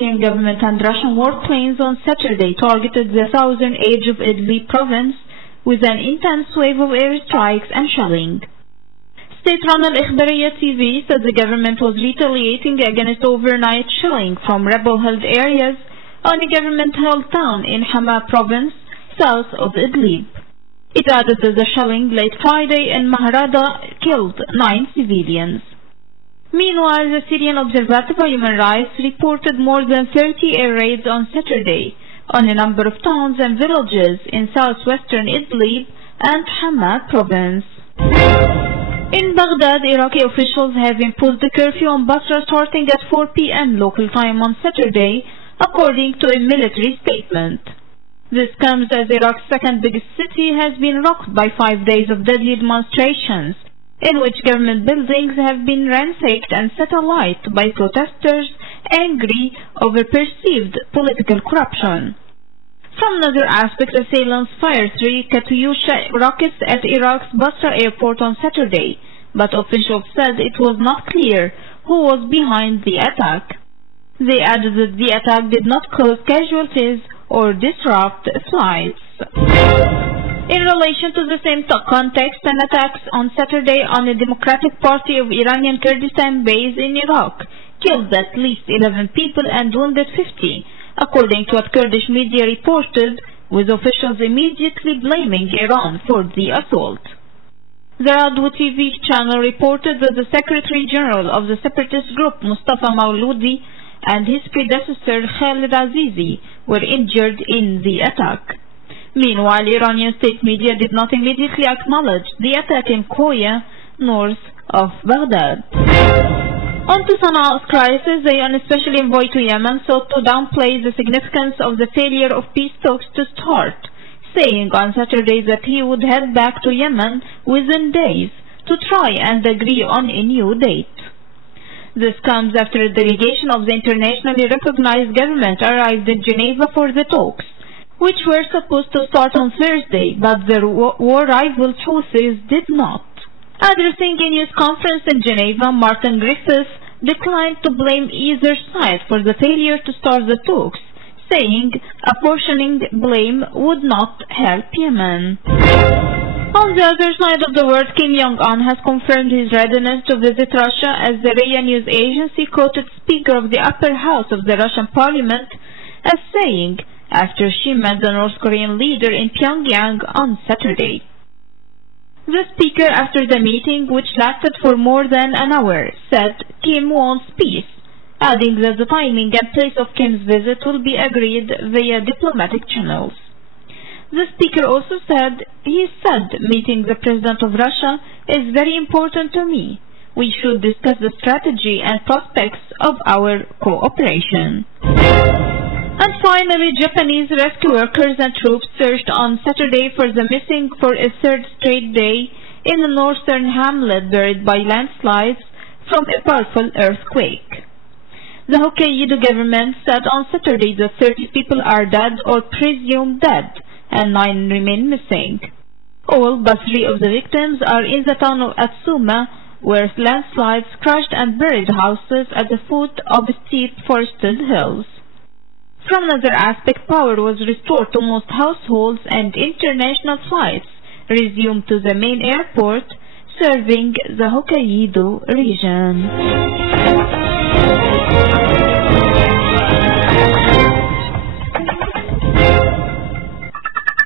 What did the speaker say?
Syrian government and Russian warplanes on Saturday targeted the southern edge of Idlib province with an intense wave of airstrikes and shelling. State-run Al-Ikhbariyya TV said the government was retaliating against overnight shelling from rebel-held areas on a government-held town in Hama province, south of Idlib. It added that the shelling late Friday in Mahrada killed 9 civilians. Meanwhile, the Syrian Observatory for Human Rights reported more than 30 air raids on Saturday on a number of towns and villages in southwestern Idlib and Hama province. In Baghdad, Iraqi officials have imposed a curfew on Basra starting at 4 p.m. local time on Saturday, according to a military statement. This comes as Iraq's second biggest city has been rocked by 5 days of deadly demonstrations, in which government buildings have been ransacked and set alight by protesters angry over perceived political corruption. From another aspect, assailants fired 3 Katyusha rockets at Iraq's Basra airport on Saturday, but officials said it was not clear who was behind the attack. They added that the attack did not cause casualties or disrupt flights. In relation to the same context, an attack on Saturday on a Democratic Party of Iranian Kurdistan base in Iraq killed at least 11 people and wounded 50, according to what Kurdish media reported, with officials immediately blaming Iran for the assault. The Radwa TV channel reported that the Secretary General of the separatist group, Mustafa Mauludi, and his predecessor Khalid Azizi were injured in the attack. Meanwhile, Iranian state media did not immediately acknowledge the attack in Koya, north of Baghdad. On to Sana'a's crisis, the UN Special Envoy to Yemen sought to downplay the significance of the failure of peace talks to start, saying on Saturday that he would head back to Yemen within days to try and agree on a new date. This comes after a delegation of the internationally recognized government arrived in Geneva for the talks, which were supposed to start on Thursday, but the war rival Houthis did not. Addressing a news conference in Geneva, Martin Griffiths declined to blame either side for the failure to start the talks, saying apportioning blame would not help Yemen. On the other side of the world, Kim Jong-un has confirmed his readiness to visit Russia, as the RIA news agency quoted Speaker of the Upper House of the Russian Parliament as saying, after she met the North Korean leader in Pyongyang on Saturday. The speaker, after the meeting, which lasted for more than an hour, said Kim wants peace, adding that the timing and place of Kim's visit will be agreed via diplomatic channels. The speaker also said, meeting the President of Russia is very important to me. We should discuss the strategy and prospects of our cooperation. And finally, Japanese rescue workers and troops searched on Saturday for the missing for a third straight day in a northern hamlet buried by landslides from a powerful earthquake. The Hokkaido government said on Saturday that 30 people are dead or presumed dead, and 9 remain missing. All but 3 of the victims are in the town of Atsuma, where landslides crushed and buried houses at the foot of steep forested hills. From another aspect, power was restored to most households and international flights resumed to the main airport serving the Hokkaido region.